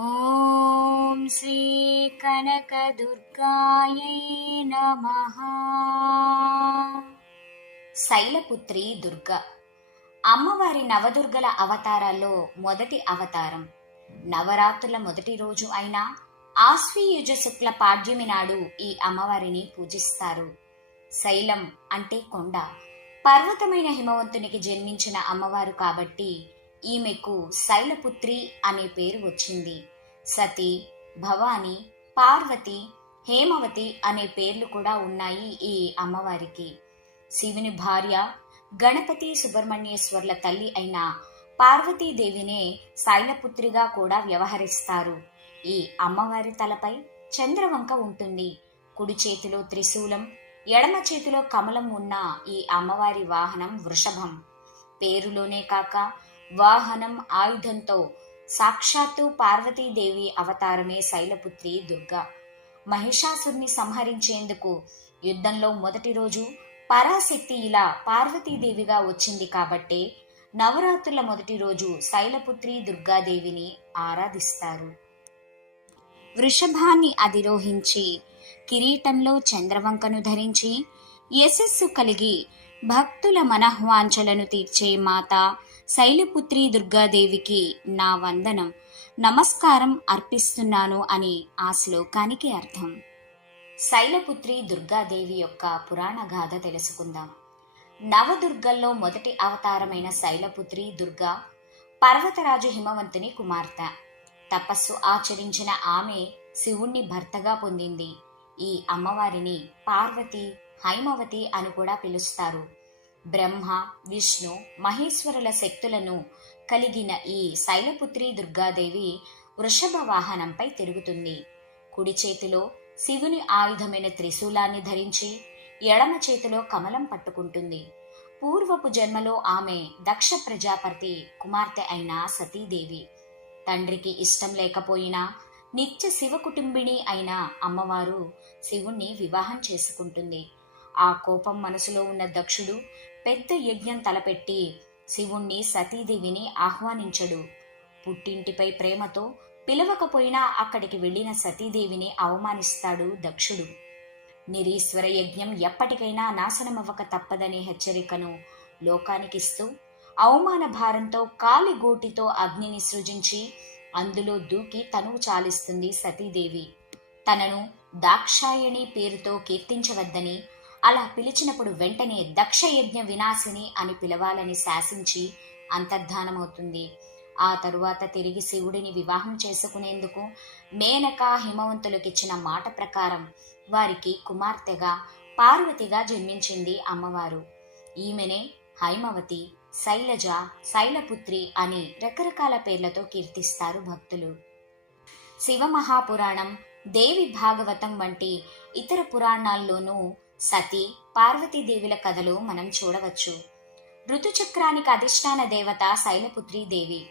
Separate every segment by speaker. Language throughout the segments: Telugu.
Speaker 1: ॐ श्रीकनकदुर्गायै नमः శైలపుత్రి దుర్గ అమ్మవారి నవదుర్గల అవతారాల్లో మొదటి అవతారం నవరాత్రుల మొదటి రోజు అయిన ఆశ్వీయుజ శుక్ల పాడ్యమి నాడు ఈ అమ్మవారిని పూజిస్తారు శైలం అంటే కొండ పర్వతమైన హిమవంతునికి జన్మించిన అమ్మవారు కాబట్టి ఈమెకు శైలపుత్రి అనే పేరు వచ్చింది సతి భవాని పార్వతి హేమవతి అనే పేర్లు కూడా ఉన్నాయి ఈ అమ్మవారికి. శివుని భార్య గణపతి సుబ్రహ్మణ్యేశ్వర్ల తల్లి అయిన పార్వతీదేవినే శైలపుత్రిగా కూడా వ్యవహరిస్తారు. ఈ అమ్మవారి తలపై చంద్రవంక ఉంటుంది. కుడి చేతిలో త్రిశూలం ఎడమ చేతిలో కమలం ఉన్న ఈ అమ్మవారి వాహనం వృషభం. పేరులోనే కాక వాహనం ఆయుధంతో సాక్షాత్తు పార్వతీదేవి అవతారమే శైలపుత్రి దుర్గా. మహిషాసుర్ని సంహరించేందుకు యుద్ధంలో మొదటి రోజు పరాశక్తి ఇలా పార్వతీదేవిగా వచ్చింది కాబట్టే నవరాత్రుల మొదటి రోజు శైలపుత్రి దుర్గాదేవిని ఆరాధిస్తారు. వృషభాన్ని అధిరోహించి కిరీటంలో చంద్రవంకను ధరించి యశస్సు కలిగి భక్తుల మనఃవాంఛలను తీర్చే మాత శైలిపుత్రి దుర్గాదేవికి నా వందనం. నమస్కారం అర్పిస్తున్నాను అని ఆ శ్లోకానికి అర్థం. శైలపుత్రి దుర్గాదేవి యొక్క పురాణ గాథ తెలుసుకుందాం. నవదుర్గల్లో మొదటి అవతారమైన శైలపుత్రి దుర్గా పర్వతరాజు హిమవంతుని కుమార్తె. తపస్సు ఆచరించిన ఆమె శివుణ్ణి భర్తగా పొందింది. ఈ అమ్మవారిని పార్వతి హైమవతి అని కూడా పిలుస్తారు. బ్రహ్మ విష్ణు మహేశ్వరుల శక్తులను కలిగిన ఈ శైలపుత్రి దుర్గాదేవి వృషభ వాహనంపై తిరుగుతుంది. కుడి చేతిలో శివుని ఆయుధమైన త్రిశూలాన్ని ధరించి ఎడమ చేతిలో కమలం పట్టుకుంటుంది. పూర్వపు జన్మలో ఆమె దక్ష ప్రజాపతి కుమార్తె అయిన సతీదేవి. తండ్రికి ఇష్టం లేకపోయినా నిత్య శివ కుటుంబిణి అయిన అమ్మవారు శివుణ్ణి వివాహం చేసుకుంటుంది. ఆ కోపం మనసులో ఉన్న దక్షుడు పెద్ద యజ్ఞం తలపెట్టి శివుణ్ణి సతీదేవిని ఆహ్వానించడు. పుట్టింటిపై ప్రేమతో పిలవకపోయినా అక్కడికి వెళ్ళిన సతీదేవిని అవమానిస్తాడు దక్షుడు. నిరీశ్వర యజ్ఞం ఎప్పటికైనా నాశనమవ్వక తప్పదనే హెచ్చరికను లోకానికిస్తూ అవమాన భారంతో కాలి గోటితో అగ్నిని సృజించి అందులో దూకి తనువు చాలిస్తుంది సతీదేవి. తనను దాక్షాయణి పేరుతో కీర్తించవద్దని అలా పిలిచినప్పుడు వెంటనే దక్షయజ్ఞ వినాశిని అని పిలవాలని శాసించి అంతర్ధానమవుతుంది. ఆ తరువాత తిరిగి శివుడిని వివాహం చేసుకునేందుకు మేనక హిమవంతులకిచ్చిన మాట ప్రకారం వారికి కుమార్తెగా పార్వతిగా జన్మించింది అమ్మవారు. ఈమెనే హైమవతి శైలజ శైలపుత్రి అని రకరకాల పేర్లతో కీర్తిస్తారు భక్తులు. శివమహాపురాణం దేవి భాగవతం వంటి ఇతర పురాణాల్లోనూ సతీ పార్వతీదేవుల కథలు మనం చూడవచ్చు. ఋతుచక్రానికి అధిష్టాన దేవత శైలపుత్రి దేవి.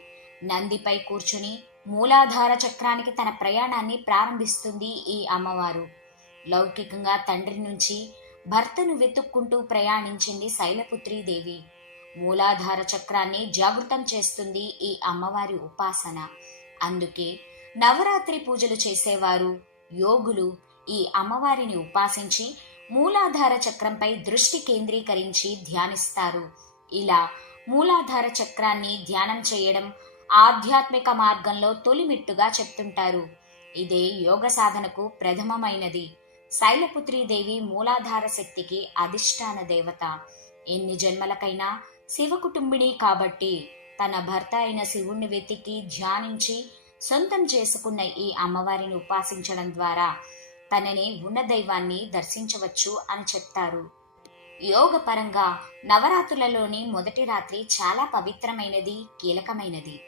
Speaker 1: నందిపై కూర్చుని మూలాధార చక్రానికి తన ప్రయాణాన్ని ప్రారంభిస్తుంది ఈ అమ్మవారు. లౌకికంగా తండ్రి నుంచి భర్తను వెతుక్కుంటూ ప్రయాణించింది శైలపుత్రి దేవి. మూలాధార చక్రాన్ని జాగృతం చేస్తుంది ఈ అమ్మవారి ఉపాసన. అందుకే నవరాత్రి పూజలు చేసేవారు యోగులు ఈ అమ్మవారిని ఉపాసించి మూలాధార చక్రంపై దృష్టి కేంద్రీకరించి ధ్యానిస్తారు. ఇలా మూలాధార చక్రాన్ని ధ్యానం చేయడం ఆధ్యాత్మిక మార్గంలో తొలిమిట్టుగా చెప్తుంటారు. ఇదే యోగ సాధనకు ప్రథమమైనది. శైలపుత్రీదేవి మూలాధార శక్తికి అధిష్టాన దేవత. ఎన్ని జన్మలకైనా శివ కుటుంబిణి కాబట్టి తన భర్త అయిన శివుణ్ణి వెతికి ధ్యానించి సొంతం చేసుకున్న ఈ అమ్మవారిని ఉపాసించడం ద్వారా తనని ఉన్న దైవాన్ని దర్శించవచ్చు అని చెప్తారు. యోగ పరంగా నవరాత్రులలోని మొదటి రాత్రి చాలా పవిత్రమైనది కీలకమైనది.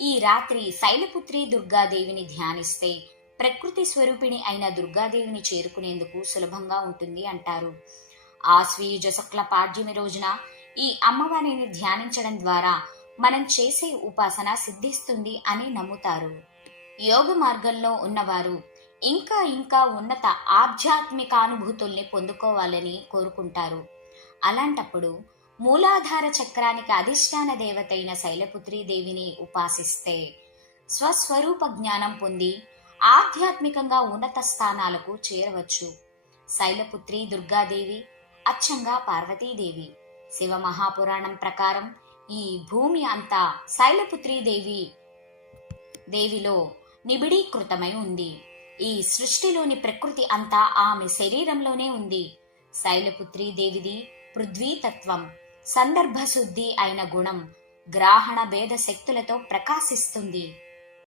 Speaker 1: ఈ రాత్రి శైలపుత్రి దుర్గాదేవిని ధ్యానిస్తే ప్రకృతి స్వరూపిణి అయిన దుర్గాదేవిని చేరుకునేందుకు సులభంగా ఉంటుంది అంటారు. ఆశ్వీయుజ శుక్ల పాడ్యమి రోజున ఈ అమ్మవారిని ధ్యానించడం ద్వారా మనం చేసే ఉపాసన సిద్ధిస్తుంది అని నమ్ముతారు. యోగ మార్గంలో ఉన్నవారు ఇంకా ఇంకా ఉన్నత ఆధ్యాత్మిక అనుభూతుల్ని పొందుకోవాలని కోరుకుంటారు. అలాంటప్పుడు మూలాధార చక్రానికి అధిష్టాన దేవతైన శైలపుత్రీ దేవిని ఉపాసిస్తే స్వస్వరూప జ్ఞానం పొంది ఆధ్యాత్మికంగా ఉన్నత స్థానాలకు చేరవచ్చు. శైలపుత్రి దుర్గాదేవి అచ్చంగా పార్వతీదేవి. శివ మహాపురాణం ప్రకారం ఈ భూమి అంతా శైలపుత్రీదేవి దేవిలో నిబిడీకృతమై ఉంది. ఈ సృష్టిలోని ప్రకృతి అంతా ఆమె శరీరంలోనే ఉంది. శైలపుత్రి దేవిది పృథ్వీతత్వం సందర్భశుద్ధి అయిన గుణం గ్రాహణ భేద శక్తులతో ప్రకాశిస్తుంది.